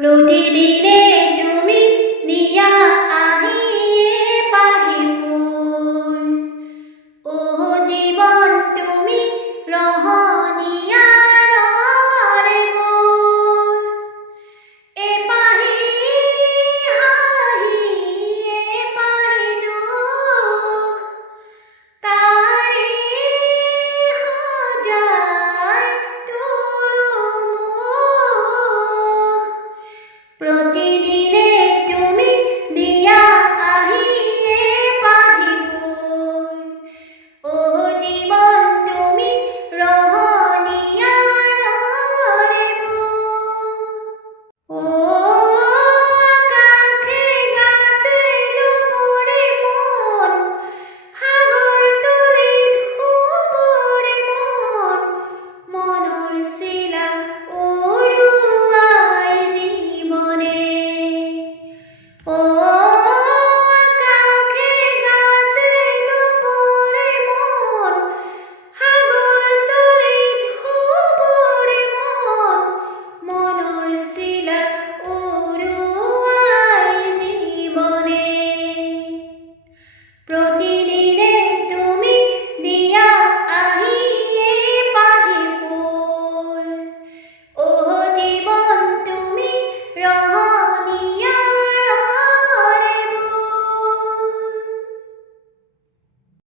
প্রতিদিনে তুমি দিয়া আহিয়ে পাহি ফুল ও জীবন তুমি রহনিয়া রঙরে গোল এ পাহি হাহি এ পাহি দুখ তারে যায় তুলো মুখ প্রতিদিন